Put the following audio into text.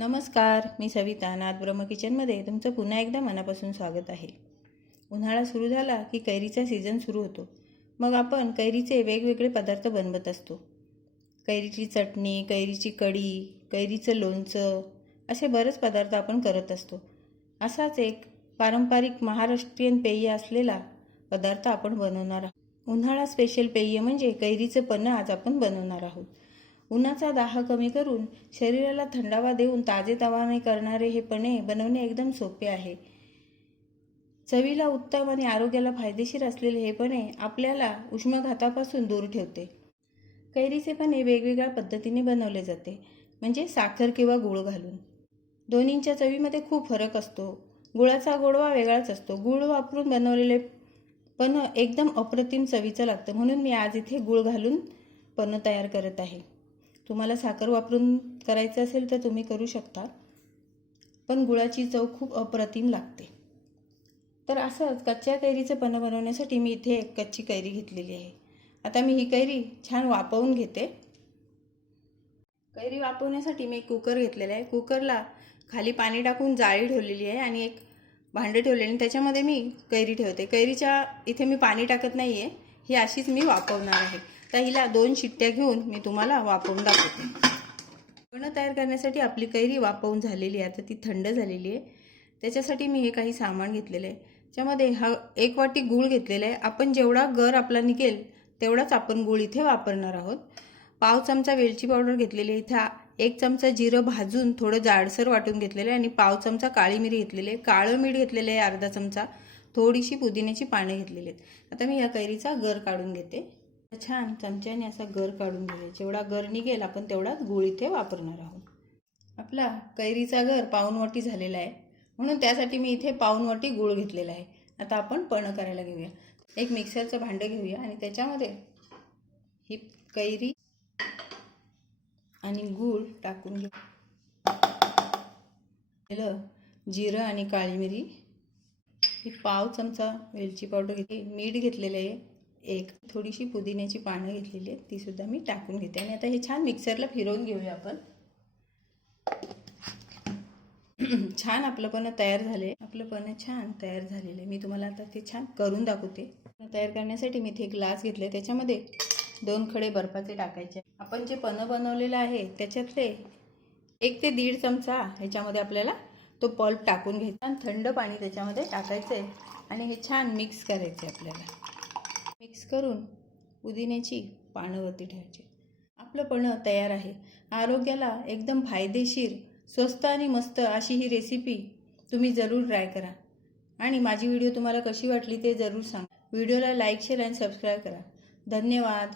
नमस्कार, मी सविता नाथ ब्रह्म किचनमध्ये तुमचं पुन्हा एकदा मनापासून स्वागत आहे। उन्हाळा सुरू झाला की कैरीचा सीझन सुरू होतो। मग आपण कैरीचे वेगवेगळे पदार्थ बनवत असतो। कैरीची चटणी, कैरीची कढी, कैरीचं लोणचं असे बरेच पदार्थ आपण करत असतो। असाच एक पारंपरिक महाराष्ट्रीयन पेय असलेला पदार्थ आपण बनवणार आहोत। उन्हाळा स्पेशल पेय म्हणजे कैरीचं पन्हं आज आपण बनवणार आहोत। उन्हाचा दाह कमी करून शरीराला थंडावा देऊन ताजेतवाने करणारे हे पन्हे बनवणे एकदम सोपे आहे। चवीला उत्तम आणि आरोग्याला फायदेशीर असलेले हे पन्हे आपल्याला उष्माघातापासून दूर ठेवते। कैरीचे पन्हे वेगवेगळ्या पद्धतीने बनवले जाते, म्हणजे साखर किंवा गूळ घालून। दोन्हींच्या चवीमध्ये खूप फरक असतो। गुळाचा गोडवा वेगळाच असतो। गूळ वापरून बनवलेले पन्हं एकदम अप्रतिम चवीचं लागतं, म्हणून मी आज इथे गूळ घालून पन्हं तयार करत आहे। तुम्हाला साखर वापरून करायचं असेल तर तुम्ही करू शकता, पण गुळाची चव खूप अप्रतिम लागते। तर असंच कच्च्या कैरीचं पन्हं बनवण्यासाठी मी इथे एक कच्ची कैरी घेतलेली आहे। आता मी ही कैरी छान वाफवून घेते। कैरी वाफवण्यासाठी मी एक कुकर घेतलेला आहे। कुकरला खाली पाणी टाकून जाळी ठेवलेली आहे आणि एक भांडे ठेवलेले आणि त्याच्यामध्ये मी कैरी ठेवते। कैरीच्या इथे मी पाणी टाकत नाही आहे, ही अशीच मी वाफवणार आहे। तर हिला 2 शिट्ट्या घेऊन मी तुम्हाला वाफवून दाखवते। पन्हं तयार करण्यासाठी आपली कैरी वाफवून झालेली आहे। आता ती थंड झालेली आहे। त्याच्यासाठी मी हे काही सामान घेतलेलं आहे। त्याच्यामध्ये 1 वाटी गूळ घेतलेला आहे। आपण जेवढा गर आपला निघेल तेवढाच आपण गूळ इथे वापरणार आहोत। पाव चमचा वेलची पावडर घेतलेली आहे। इथे 1 चमचा जिरं भाजून थोडं जाडसर वाटून घेतलेलं आहे आणि पाव चमचा काळी मिरी घेतलेली आहे। काळं मीठ घेतलेलं आहे अर्धा चमचा, थोडीशी पुदिन्याची पाने घेतलेली आहेत। आता मी या कैरीचा गर काढून घेते। छान चमच्याने असा गर काढून घ्यायचा। जेवढा गर निघेल आपण तेवढाच गूळ इथे वापरणार आहोत। आपला कैरीचा गर पाऊण वाटी झालेला आहे, म्हणून त्यासाठी मी इथे पाऊण वाटी गूळ घेतलेला आहे। आता आपण पन्हं करायला घेऊया। एक मिक्सरचं भांडं घेऊया आणि त्याच्यामध्ये ही कैरी आणि गूळ टाकून घेऊ। जिरं आणि काळी मिरी, ही पाव चमचा वेलची पावडर घेतली, मीठ घेतलेलं आहे, एक थोडीशी पुदिन्याची पानं घेतलेली आहेत, ती सुद्धा मी टाकून घेते आणि आता हे छान मिक्सरला फिरवून घेऊया आपण। छान आपलं पन्हं तयार झाले। आपलं पन्हं छान तयार झालेलं आहे। मी तुम्हाला आता ते छान करून दाखवते। तयार करण्यासाठी मी इथे एक ग्लास घेतले, त्याच्यामध्ये 2 खडे बर्फाचे टाकायचे। आपण जे पन्हं बनवलेलं आहे त्याच्यातले 1 ते 1.5 चमचा ह्याच्यामध्ये आपल्याला तो पल्प टाकून घ्यायचा आणि थंड पाणी त्याच्यामध्ये टाकायचं आहे आणि हे छान मिक्स करायचे। आपल्याला मिक्स करून पुदिन्याची पानं वरती ठेवायची। आपलं पन्हं तयार आहे। आरोग्याला एकदम फायदेशीर, स्वस्त आणि मस्त अशी ही रेसिपी तुम्ही जरूर ट्राय करा आणि माझी व्हिडिओ तुम्हाला कशी वाटली ते जरूर सांगा। व्हिडिओला लाईक, शेअर आणि सबस्क्राईब करा। धन्यवाद।